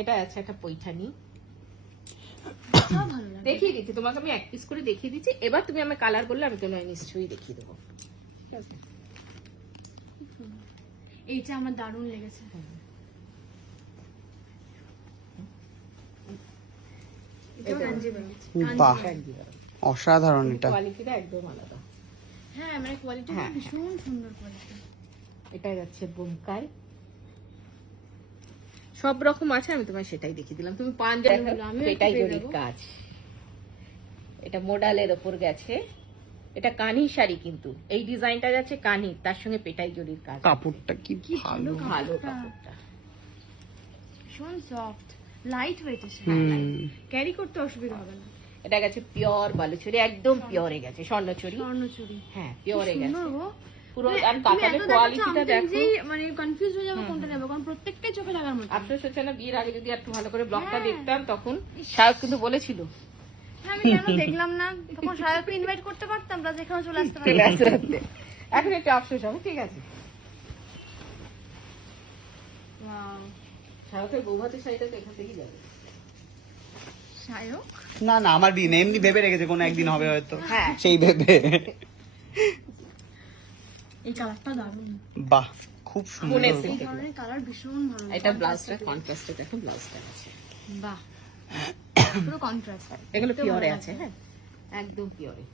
এটা আছে একটা পৈঠানি। সব ভালো লাগে দেখিয়ে দিচ্ছি তোমাকে আমি এক পিস করে দেখিয়ে দিচ্ছি। এবার তুমি আমি কালার বললে আমি তোমায় নিশ্চয়ই দেখিয়ে দেবো। এইটা আমার দারুণ লেগেছে। অসাধারণ এটা। কোয়ালিটিটা একদম আলাদা। হ্যাঁ মানে কোয়ালিটি হ্যাঁ, ভীষণ সুন্দর কোয়ালিটি এটা যাচ্ছে বোমকাই সব রকম আছে আমি তোমায় সেটাই দেখিয়ে দিলাম। তুমি পাঞ্জাবি হলো, আমিও এটাই জরির কাজ। এটা মোডালের ওপর গেছে। এটা কানি শাড়ি কিন্তু। এই ডিজাইনটা যাচ্ছে কানি তার সঙ্গে পেটাই জরির কাজ। কাপড়টা কি ভালো ভালো কাপড়টা। ভীষণ সফট লাইট ওয়েট ক্যারি করতে অসুবিধা হবে না। এটা গেছে পিওর বালুচুরি একদম পিওরে গেছে স্বর্ণচুরি। স্বর্ণচুরি। হ্যাঁ পিওরে গেছে। গো। পুরো মানে আর কোয়ালিটিটা দেখো। মানে কনফিউজ হয়ে যাব কোনটা নেব কারণ প্রত্যেকটাই চোখে লাগার মতো। আফসোস হচ্ছে না বিয়ের আগে যদি একটু ভালো করে ব্লগটা হ্যাঁ। দেখতাম তখন কিন্তু বলেছিল। হ্যাঁ, আমি কেন দেখলাম না? তখন ইনভাইট করতে পারতাম রাজ এখানে চলে আসতে পারতাম। এখন একটু আফসোস হবে ঠিক আছে। Wow, বৌভাতের শাড়িটা তো এখান থেকেই যাবে। না না আমার বিয়ে নেই, এমনি ভেবে রেখেছে কোনো একদিন হবে হয়তো। হ্যাঁ। সেই ভেবে। এই কালারটা দারুণ। বাহ খুব সুন্দর। এই ধরনের কালার ভীষণ ভালো এটা ব্লাউজটা কন্ট্রাস্টে দেখো ব্লাউজটা আছে। বাহ। পুরো কন্ট্রাস্ট এগুলো পিওরে আছে হ্যাঁ? একদম পিওরে